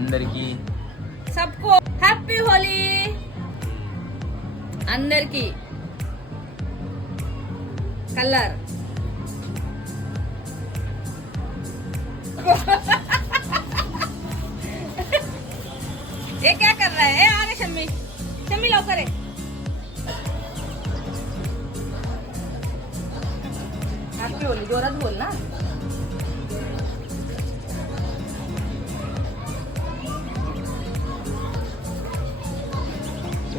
అందరికి सबको हैप्पी होली అందరికి कलर ये क्या कर रहा है? आगे शम्मी शम्मी लवकर है। हैप्पी होली जोरात बोल ना।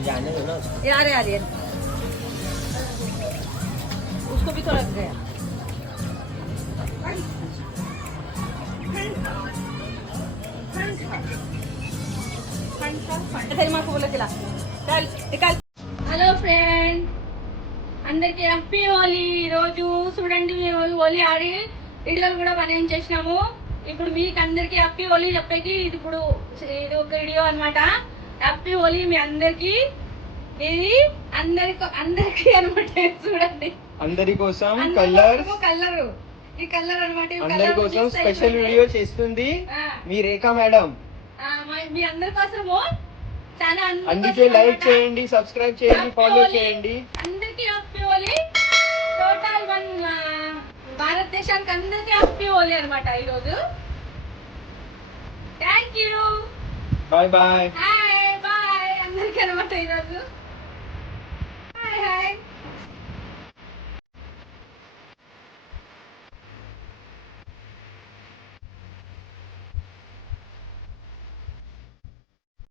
जाने दो ना। यार यार यार उसको भी तो लग गया। హలో ఫ్రెండ్ అందరికి హ్యాపీ హోలీ. రోజు చూడండి మేము హోలీ ఆడి వీడియోలు కూడా పని చేసినాము. ఇప్పుడు మీకు అందరికి హ్యాపీ హోలీ చెప్పేకి ఇది ఒక వీడియో అన్నమాట. హ్యాపీ హోలీ మీ అందరికి. ఇది అందరికి అనమాట. చూడండి అందరి కోసం కలర్ ఈ కలర్ అనమాట. అందరి కోసం స్పెషల్ వీడియో చేస్తుంది మీ రేఖా మేడం. మీ అందరి కోసము చాలా అందుకే లైక్ చేయండి, సబ్స్క్రైబ్ చేయండి, ఫాలో చేయండి. అందరికి హ్యాపీ హోలీ. టోటల్ భారతదేశానికి అందరికి హ్యాపీ హోలీ అనమాట ఈరోజు. Thank you. Bye bye. Hi bye అందరికి అనమాట ఈరోజు. Hi hi.